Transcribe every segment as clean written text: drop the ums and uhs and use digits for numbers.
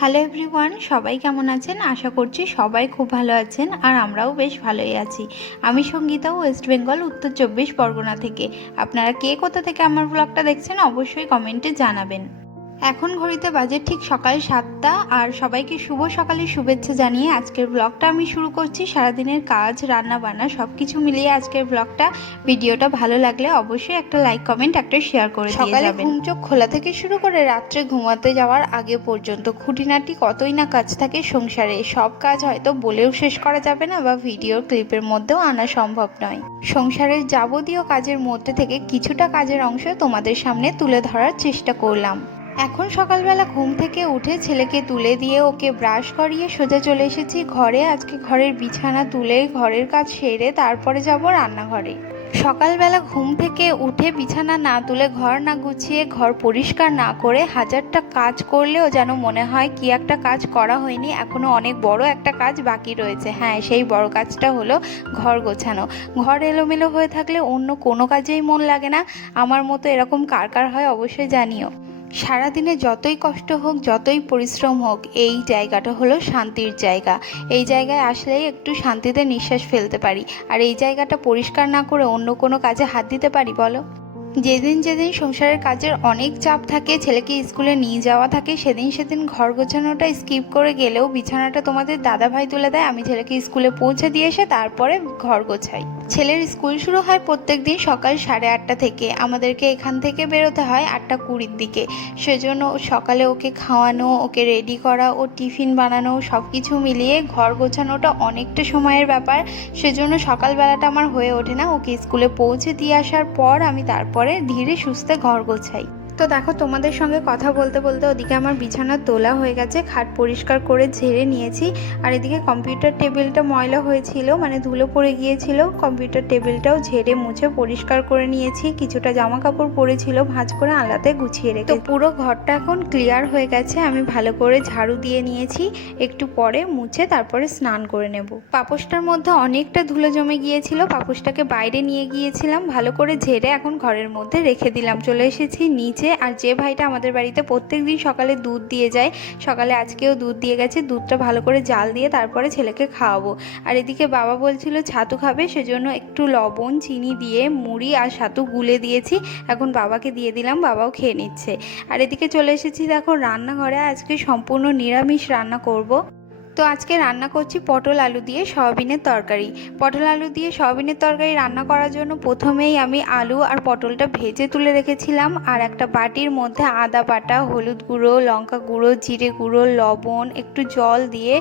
Hello everyone, সবাই কেমন আছেন? আশা করছি সবাই খুব ভালো আছেন আর আমরাও বেশ ভালোই আছি। আমি সঙ্গীতা, ওয়েস্ট বেঙ্গল, উত্তর 24 পরগনা থেকে। আপনারা কে কোথা থেকে আমার ব্লগটা দেখছেন অবশ্যই কমেন্টে জানাবেন। এখন ঘড়িতে বাজে ঠিক সকাল 7টা আর সবাইকে শুভ সকালের শুভেচ্ছা জানিয়ে আজকের ব্লগটা আমি শুরু করছি। সারাদিনের কাজ, রান্না বান্না সব কিছু মিলিয়ে আজকের ব্লগটা। ভিডিওটা ভালো লাগলে অবশ্যই একটা লাইক, কমেন্ট, একটা শেয়ার করে দিয়ে যাবেন। সকালে ঘুম চোখ খোলা থেকে শুরু করে রাত্রে ঘুমাতে যাওয়ার আগে পর্যন্ত খুঁটিনাটি কতই না কাজ থাকে সংসারে। সব কাজ হয়তো বলেও শেষ করা যাবে না বা ভিডিওর ক্লিপের মধ্যেও আনা সম্ভব নয়। সংসারের যাবতীয় কাজের মধ্যে থেকে কিছুটা কাজের অংশ তোমাদের সামনে তুলে ধরার চেষ্টা করলাম। এখন সকালবেলা ঘুম থেকে উঠে ছেলেকে তুলে দিয়ে ওকে ব্রাশ করিয়ে সোজা চলে এসেছি ঘরে। আজকে ঘরের বিছানা তুলে ঘরের কাজ সেরে তারপরে যাব রান্নাঘরে। সকালবেলা ঘুম থেকে উঠে বিছানা না তুলে, ঘর না গুছিয়ে, ঘর পরিষ্কার না করে হাজারটা কাজ করলেও যেন মনে হয় কি একটা কাজ করা হয়নি, এখনো অনেক বড় একটা কাজ বাকি রয়েছে। হ্যাঁ, সেই বড় কাজটা হলো ঘর গোছানো। ঘর এলোমেলো হয়ে থাকলে অন্য কোনো কাজেই মন লাগে না। আমার মতো এরকম কার কার হয় অবশ্যই জানিও। সারাদিনে যতই কষ্ট হোক, যতই পরিশ্রম হোক, এই জায়গাটা হলো শান্তির জায়গা। এই জায়গায় আসলেই একটু শান্তিতে নিঃশ্বাস ফেলতে পারি। আর এই জায়গাটা পরিষ্কার না করে অন্য কোনো কাজে হাত দিতে পারি বলো? যেদিন যেদিন সংসারের কাজের অনেক চাপ থাকে, ছেলেকে স্কুলে নিয়ে যাওয়া থাকে, সেদিন ঘর গোছানোটা স্কিপ করে গেলেও বিছানাটা তোমাদের দাদাভাই তুলে দেয়। আমি ছেলেকে স্কুলে পৌঁছে দিয়ে এসে তারপরে ঘর গোছাই। ছেলের স্কুল শুরু হয় প্রত্যেক দিন সকাল 8:30 থেকে। আমাদেরকে এখান থেকে বেরোতে হয় 8:20-র দিকে। সেজন্য সকালে ওকে খাওয়ানো, ওকে রেডি করা, ও টিফিন বানানো, সব কিছু মিলিয়ে ঘর গোছানোটা অনেকটা সময়ের ব্যাপার। সেজন্য সকালবেলাটা আমার হয়ে ওঠে না। ওকে স্কুলে পৌঁছে দিয়ে আসার পর আমি তারপরে ধীরে সুস্থে ঘর গোছাই। তো দেখো, তোমাদের সঙ্গে কথা বলতে বলতে ওদিকে আমার বিছানা তোলা হয়ে গেছে, খাট পরিষ্কার করে ঝেড়ে নিয়েছি। আর এদিকে কম্পিউটার টেবিলটা ময়লা হয়েছিল, মানে ধুলো পড়ে গিয়েছিল। কম্পিউটার টেবিলটাও ঝেড়ে মুছে পরিষ্কার করে নিয়েছি। কিছুটা জামা কাপড় পরেছিল, ভাঁজ করে আলাদা গুছিয়ে রেখে। তো পুরো ঘরটা এখন ক্লিয়ার হয়ে গেছে। আমি ভালো করে ঝাড়ু দিয়ে নিয়েছি। একটু পরে মুছে তারপরে স্নান করে নেব। পাপোশটার মধ্যে অনেকটা ধুলো জমে গিয়েছিল, পাপোশটাকে বাইরে নিয়ে গিয়েছিলাম, ভালো করে ঝেড়ে এখন ঘরের মধ্যে রেখে দিলাম। চলে এসেছি নিচে। আর যে ভাইটা আমাদের বাড়িতে প্রত্যেক দিন সকালে দুধ দিয়ে যায়, সকালে আজকেও দুধ দিয়ে গেছে। দুধটা ভালো করে জাল দিয়ে তারপরে ছেলেকে খাওয়াবো। আর এদিকে বাবা বলছিল ছাতু খাবে, সেজন্য একটু লবণ চিনি দিয়ে মুড়ি আর ছাতু গুলে দিয়েছি। এখন বাবাকে দিয়ে দিলাম, বাবাও খেয়ে নিচ্ছে। আর এদিকে চলে এসেছি দেখো রান্নাঘরে। আজকে সম্পূর্ণ নিরামিষ রান্না করব। তো আজকে রান্না করছি পটল আলু দিয়ে সয়াবিনের তরকারি। পটল আলু দিয়ে সয়াবিনের তরকারি রান্না করার জন্য প্রথমেই আমি আলু আর পটলটা ভেজে তুলে রেখেছিলাম। আর একটা বাটির মধ্যে আদা বাটা, হলুদ গুঁড়ো, লঙ্কা গুঁড়ো, জিরে গুঁড়ো, লবণ, একটু জল দিয়ে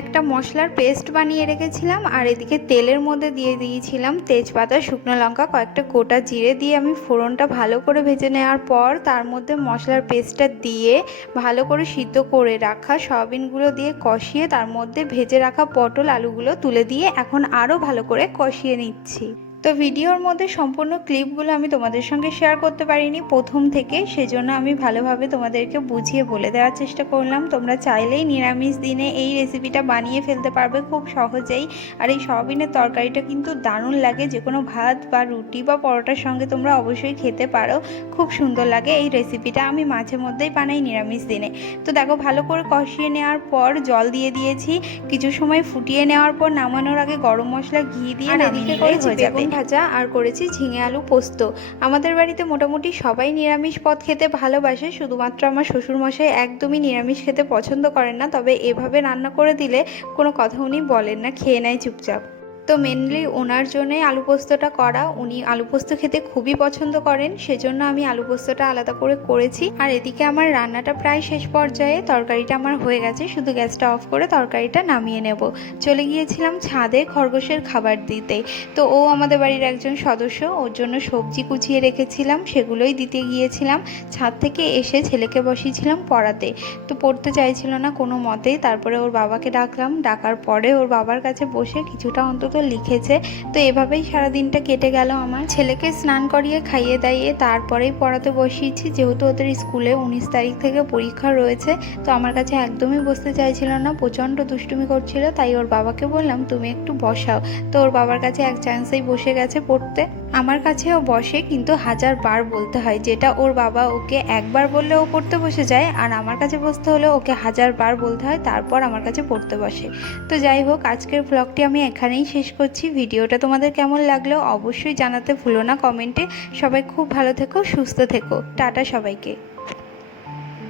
একটা মশলার পেস্ট বানিয়ে রেখেছিলাম। আর এদিকে তেলের মধ্যে দিয়ে দিয়েছিলাম তেজপাতা, শুকনো লঙ্কা, কয়েকটা গোটা জিরে দিয়ে আমি ফোড়নটা ভালো করে ভেজে নেওয়ার পর তার মধ্যে মশলার পেস্টটা দিয়ে ভালো করে সিদ্ধ করে রাখা সয়াবিনগুলো দিয়ে কষিয়ে তার মধ্যে ভেজে রাখা পটল আলুগুলো তুলে দিয়ে এখন আরও ভালো করে কষিয়ে নিচ্ছি। তো ভিডিওর মধ্যে সম্পূর্ণ ক্লিপগুলো আমি তোমাদের সঙ্গে শেয়ার করতে পারিনি প্রথম থেকে, সেজন্য আমি ভালোভাবে তোমাদেরকে বুঝিয়ে বলে দেওয়ার চেষ্টা করলাম। তোমরা চাইলেই নিরামিষ দিনে এই রেসিপিটা বানিয়ে ফেলতে পারবে খুব সহজেই। আর এই সয়াবিনের তরকারিটা কিন্তু দারুণ লাগে, যে কোনো ভাত বা রুটি বা পরোটার সঙ্গে তোমরা অবশ্যই খেতে পারো। খুব সুন্দর লাগে এই রেসিপিটা, আমি মাঝে মধ্যেই বানাই নিরামিষ দিনে। তো দেখো, ভালো করে কষিয়ে নেওয়ার পর জল দিয়ে দিয়েছি। কিছু সময় ফুটিয়ে নেওয়ার পর নামানোর আগে গরম মশলা, ঘি দিয়ে নামিয়ে নিলেই হয়ে যাবে। ভাজা আর করেছি ঝিঙে আলু পোস্ত। আমাদের বাড়িতে মোটামুটি সবাই নিরামিষ পদ খেতে ভালোবাসে, শুধুমাত্র আমার শ্বশুরমশাই একদমই নিরামিষ খেতে পছন্দ করেন না। তবে এভাবে রান্না করে দিলে কোনো কথা উনি বলেন না, খেয়ে নেয় চুপচাপ। তো মেনলি ওনার জন্যই আলু পোস্তটা করা। উনি আলু পোস্ত খেতে খুবই পছন্দ করেন, সেজন্য আমি আলু পোস্তটা আলাদা করে করেছি। আর এদিকে আমার রান্নাটা প্রায় শেষ পর্যায়ে, তরকারিটা আমার হয়ে গেছে, শুধু গ্যাসটা অফ করে তরকারিটা নামিয়ে নেব। চলে গিয়েছিলাম ছাদে খরগোশের খাবার দিতে। তো ও আমাদের বাড়ির একজন সদস্য, ওর জন্য সবজি কুচিয়ে রেখেছিলাম, সেগুলোই দিতে গিয়েছিলাম। ছাদ থেকে এসে ছেলেকে বসিয়েছিলাম পড়াতে। তো পড়তে চাইছিল না কোনো মতেই। তারপরে ওর বাবাকে ডাকলাম, ডাকার পরে ওর বাবার কাছে বসে কিছুটা অন্তত মতো লিখেছে। তো এভাবেই সারা দিনটা কেটে গেল আমার। ছেলেকে স্নান করিয়ে খাইয়ে দাইয়ে তারপরেই পড়াতে বসিয়েছি, যেহেতু ওদের স্কুলে 19 তারিখ থেকে পরীক্ষা রয়েছে। তো আমার কাছে একদমই বসতে চাইছিল না, প্রচণ্ড দুষ্টুমি করছিল। তাই ওর বাবাকে বললাম তুমি একটু বসাও। তো ওর বাবার কাছে এক চান্সেই বসে গেছে পড়তে। আমার কাছেও বসে, কিন্তু 1000 বার বলতে হয়, যেটা ওর বাবা ওকে একবার বললে ও পড়তে বসে যায়, আর আমার কাছে বসতে হলে ওকে 1000 বার বলতে হয়, তারপর আমার কাছে পড়তে বসে। তো যাই হোক, আজকের ব্লগটি আমি এখানেই শেষ করছি। ভিডিওটা তোমাদের কেমন লাগলো অবশ্যই জানাতে ভুলো না কমেন্টে। সবাই খুব ভালো থেকো, সুস্থ থেকো। টাটা সবাইকে।